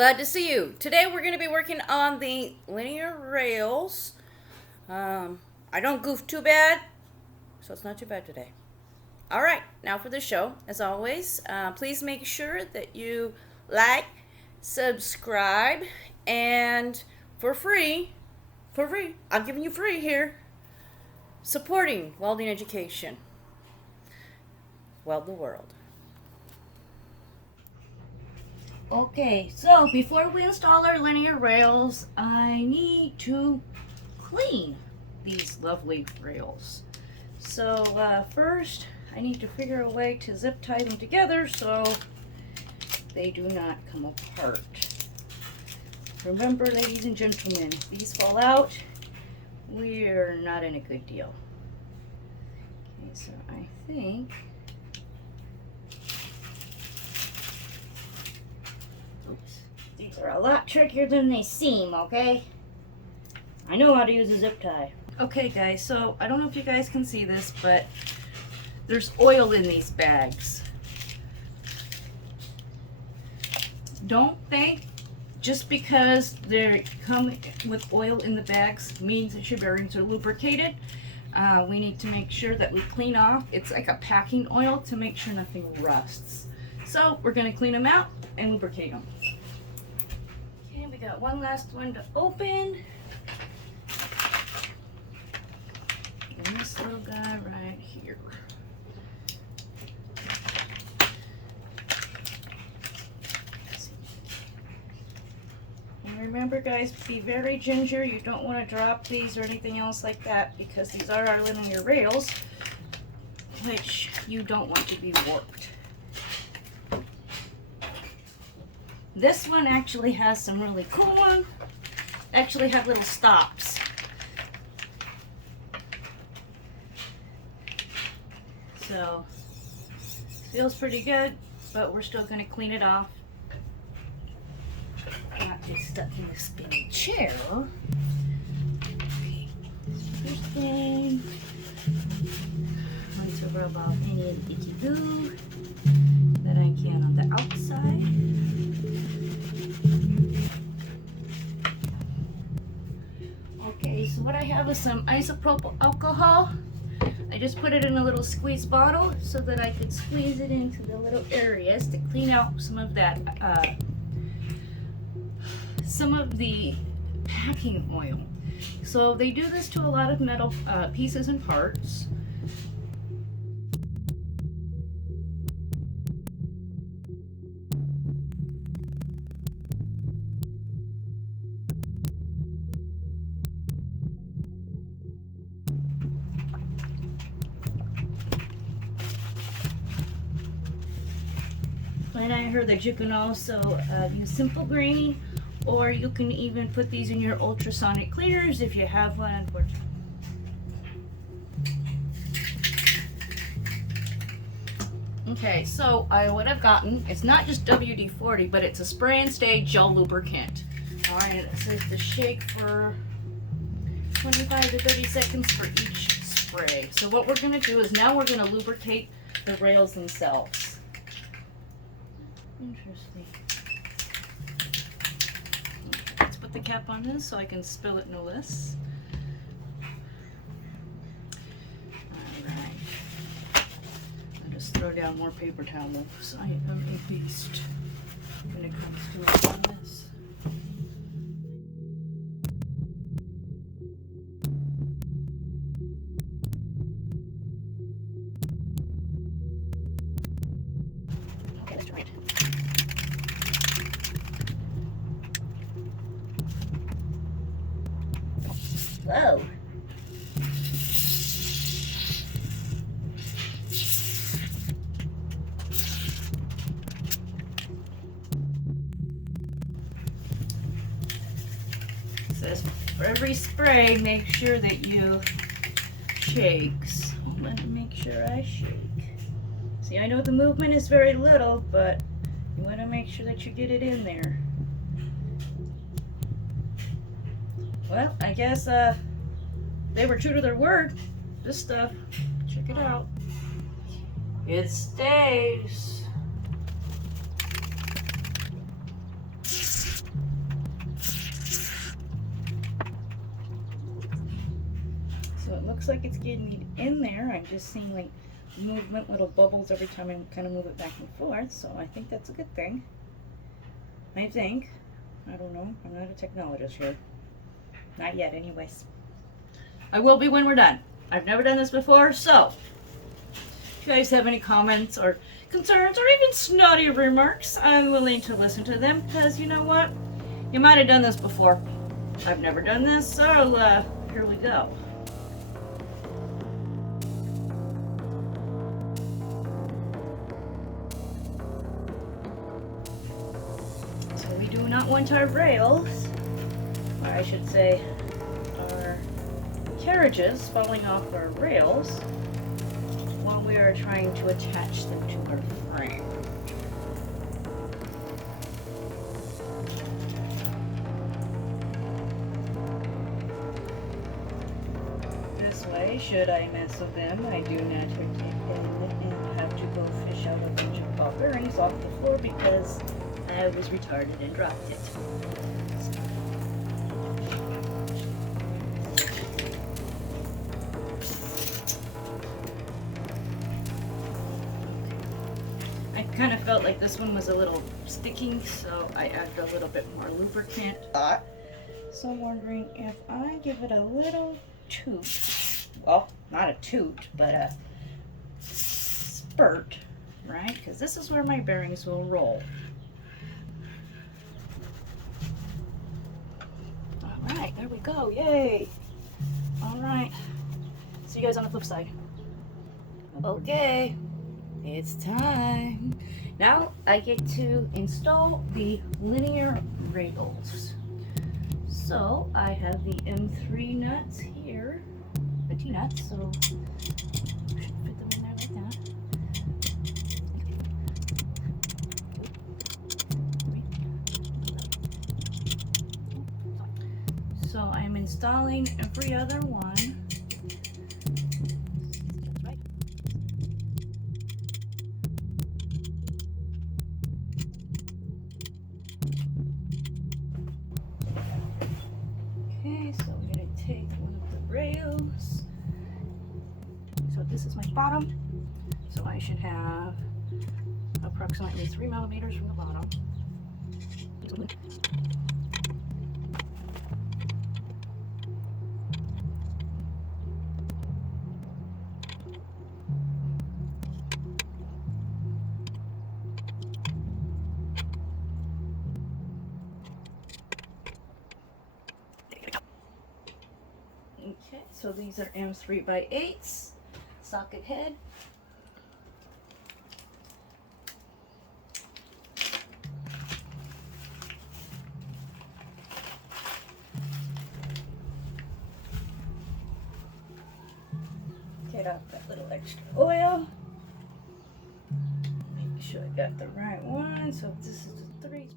Glad to see you. Today we're going to be working on the linear rails. I don't goof too bad, so it's not too bad today. All right, now for the show. As always, please make sure that you like, subscribe, and for free, I'm giving you free here, supporting Welding Education. Weld the world. Okay, so before we install our linear rails, I need to clean these lovely rails. So first, I need to figure a way to zip tie them together so they do not come apart. Remember, ladies and gentlemen, if these fall out, we're not in a good deal. Okay, so I think... These are a lot trickier than they seem, okay? I know how to use a zip tie. Okay guys, so I don't know if you guys can see this, but there's oil in these bags. Don't think just because they come with oil in the bags means that your bearings are lubricated. We need to make sure that we clean off. It's like a packing oil to make sure nothing rusts. So we're going to clean them out and lubricate them. Okay, we got one last one to open. And this little guy right here. And remember guys, be very ginger. You don't want to drop these or anything else like that because these are our linear rails, which you don't want to be warped. This one actually has some really cool ones. Actually have little stops. So, feels pretty good, but we're still going to clean it off. Not get stuck in the spinning chair. Okay. First thing, I'm going to rub off any of the icky goo that I can on the outside. Okay, so what I have is some isopropyl alcohol. I just put it in a little squeeze bottle so that I could squeeze it into the little areas to clean out some of that, some of the packing oil. So they do this to a lot of metal pieces and parts. And I heard that you can also use simple green, or you can even put these in your ultrasonic cleaners if you have one. Okay, so what I've gotten, it's not just WD-40, but it's a spray and stay gel lubricant. Alright, it says to shake for 25 to 30 seconds for each spray. So what we're going to do is now we're going to lubricate the rails themselves. Interesting. Let's put the cap on this so I can spill it no less. Alright. I'll just throw down more paper towels. I am a beast when it comes to all this. Okay, let's try it. Whoa. It says for every spray, make sure that you shakes. Let me make sure I shake. See, I know the movement is very little, but you want to make sure that you get it in there. Well, I guess they were true to their word. This stuff, check it out. It stays. So it looks like it's getting in there. I'm just seeing like movement, little bubbles every time I kind of move it back and forth. So I think that's a good thing. I think. I don't know. I'm not a technologist here. Not yet, anyways. I will be when we're done. I've never done this before, so if you guys have any comments or concerns or even snotty remarks, I'm willing to listen to them, because you know what? You might have done this before. I've never done this, so here we go. So we do not want our rails, or I should say our carriages, falling off our rails while we are trying to attach them to our frame. This way, should I mess with them, I do not have to go fish out a bunch of ball bearings off the floor because I was retarded and dropped it. I kind of felt like this one was a little sticky, so I added a little bit more lubricant. So I'm wondering if I give it a little toot, well, not a toot, but a spurt, right? Because this is where my bearings will roll. All right, there we go, yay. All right, see you guys on the flip side. Okay. It's time. Now I get to install the linear rails. So I have the M3 nuts here, the T-nuts, so I should fit them in there like that. So I'm installing every other one. Rails. So this is my bottom. So I should have approximately 3 millimeters from the bottom. Okay, so these are M3x8s, socket head. Get off that little extra oil. Make sure I got the right one. So this is the 3.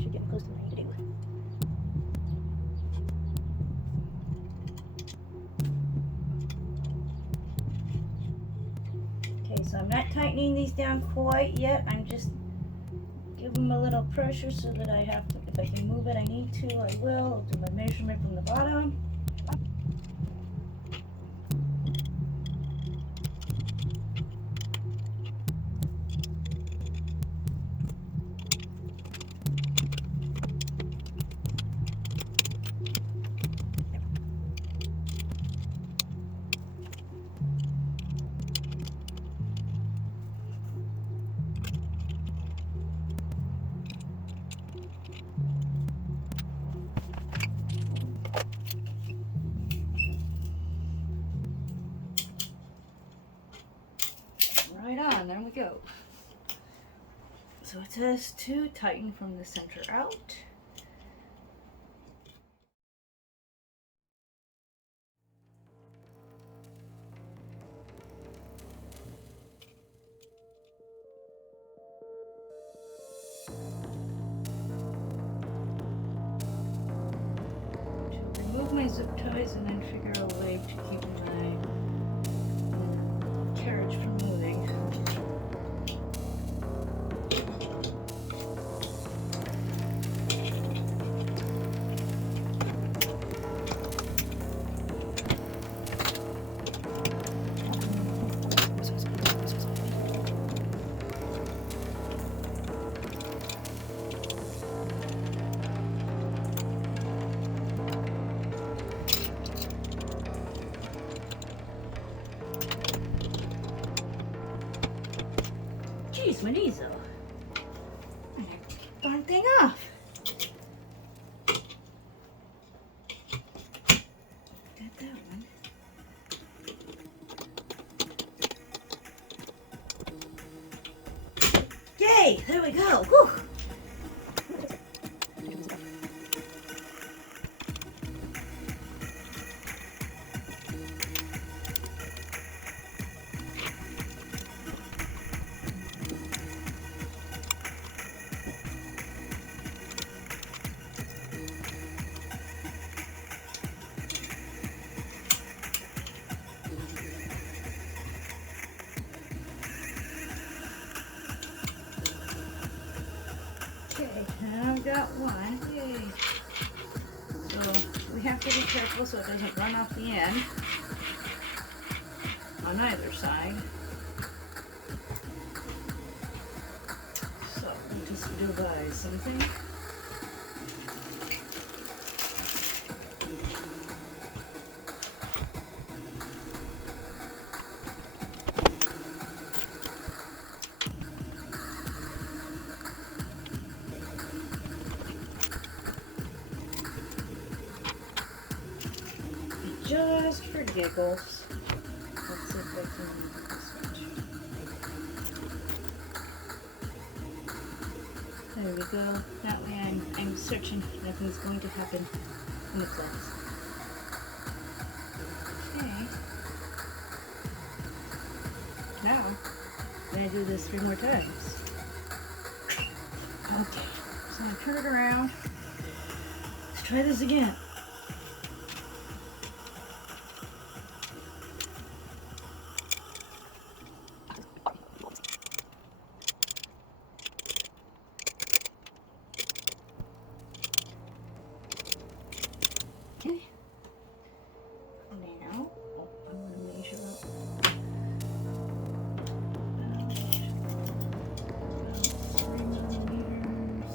Should get close to what I need to do. Okay, so I'm not tightening these down quite yet. I'm just giving them a little pressure so that I have to, if I can move it, I need to, I will. I'll do my measurement from the bottom. Right on, there we go. So it says to tighten from the center out. To remove my zip ties and then figure out a way to keep my Jeez, my knees though. Darn thing off. Got that one. Yay! There we go. Whew. Okay, now I've got one. Yay. So we have to be careful so it doesn't run off the end on either side. So we'll just devise something. Just for giggles. Let's see if I can switch. There we go. That way I'm searching. Nothing's going to happen when it closes. Okay. Now, I'm going to do this 3 more times. Okay. So I'm going to turn it around. Let's try this again. Okay. Now, I'm going to measure up. About 3 millimeters.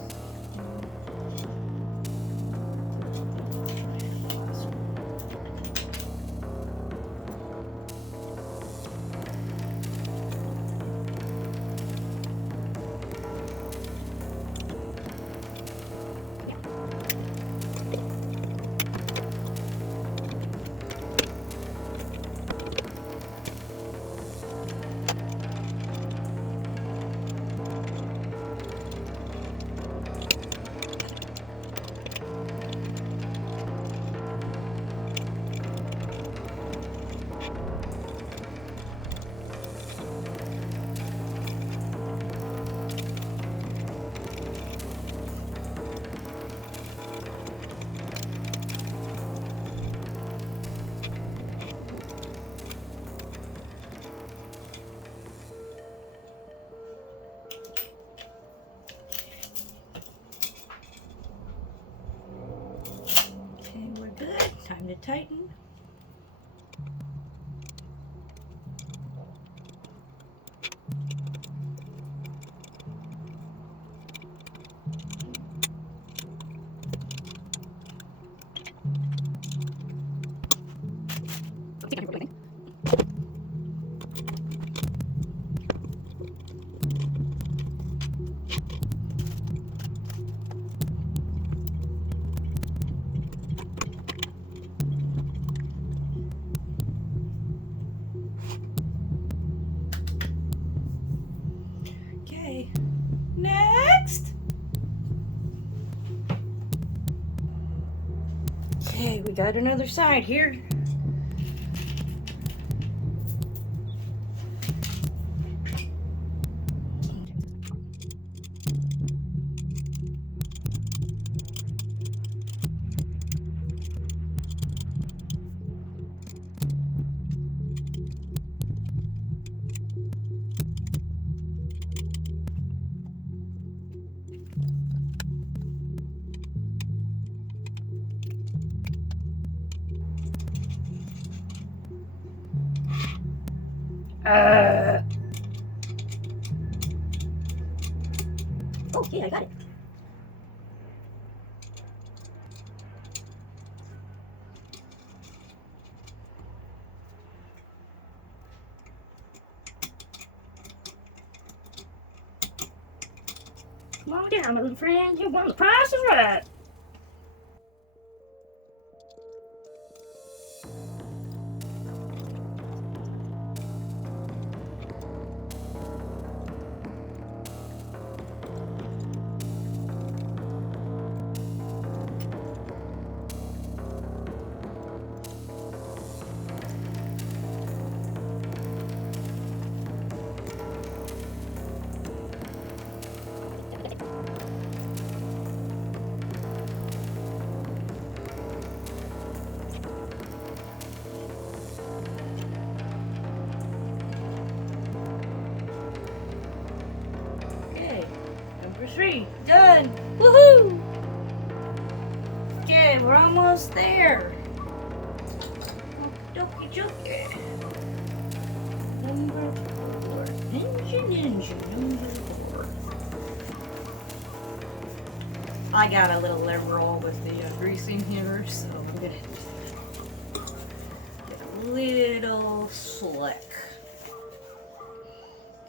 Time to tighten. Okay, next. Okay, we got another side here. Okay, I got it. Come on down, little friend. You won the prize is right. Number 3, done! Woohoo! Okay, we're almost there. Okie dokie. Number 4. Ninja number 4. I got a little liberal with the greasing here, so I'm gonna get a little slick.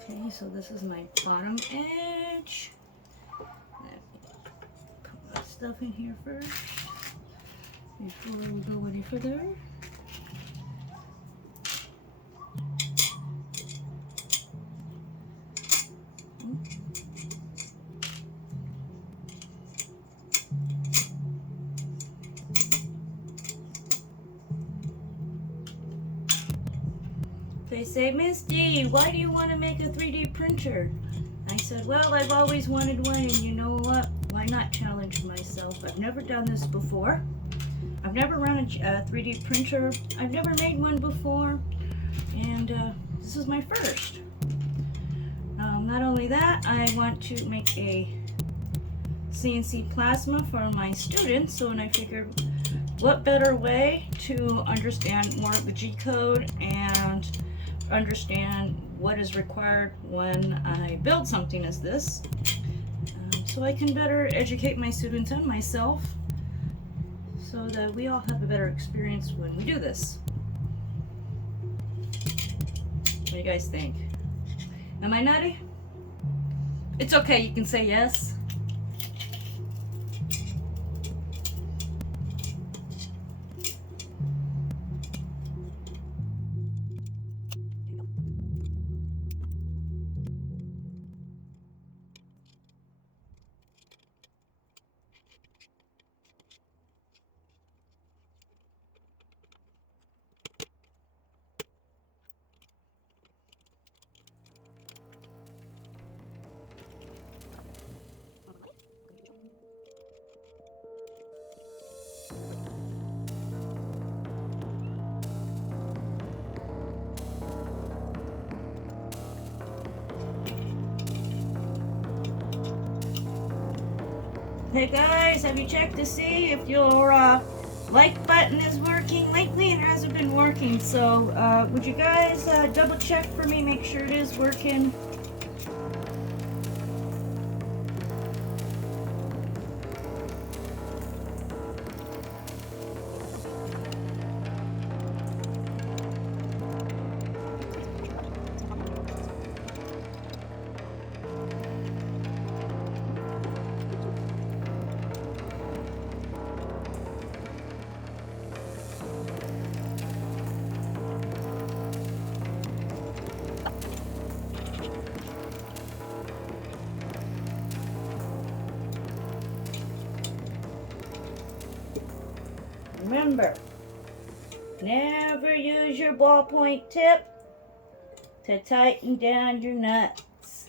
Okay, so this is my bottom edge. Let me put my stuff in here first before we go any further. They say, Miss D, why do you want to make a 3D printer? I said, well, I've always wanted one, and you know what? Why not challenge myself? I've never done this before. I've never run a 3D printer. I've never made one before, and this is my first. Not only that, I want to make a CNC plasma for my students, so when I figured what better way to understand more of the G code and understand what is required when I build something as this, so I can better educate my students and myself so that we all have a better experience when we do this. What do you guys think? Am I nutty? It's okay, you can say yes. Hey guys, have you checked to see if your like button is working? Lately it hasn't been working, so would you guys double check for me, make sure it is working? Remember, never use your ballpoint tip to tighten down your nuts.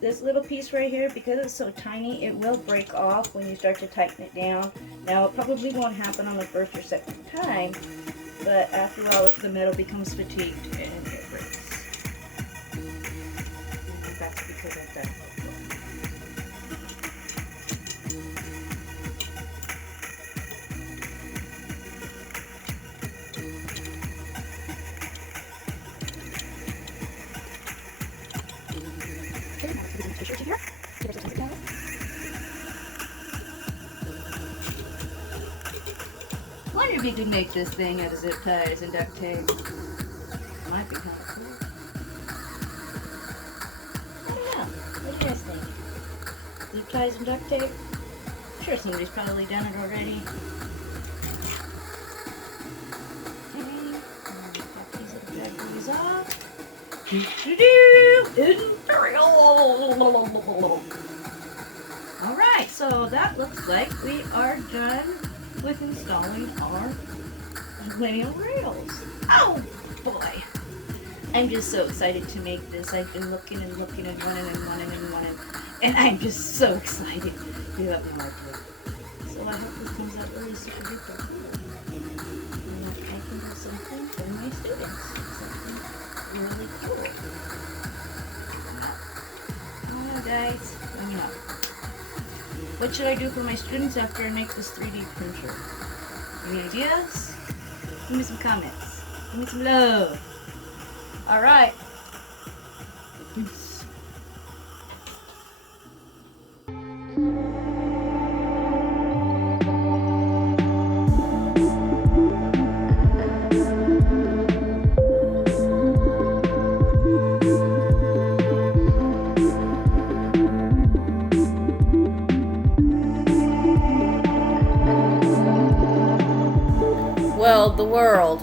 This little piece right here, because it's so tiny, it will break off when you start to tighten it down. Now, it probably won't happen on the first or second time, but after a while, the metal becomes fatigued and it breaks. That's because I've done it before. Wonder if you could make this thing out of zip ties and duct tape. Might be kind of cool. zip ties and duct tape. I'm sure somebody's probably done it already. Okay, got these little batteries off. Alright, so that looks like we are done with installing our linear rails. Oh boy! I'm just so excited to make this. I've been looking and looking and wanting, and I'm just so excited. You have no idea. So I hope this comes out really super duper cool. And I can do something for my students. Something really cool. Come on guys, let me know. What should I do for my students after I make this 3D printer? Any ideas? Give me some comments. Give me some love. Alright. Peace. Weld the world.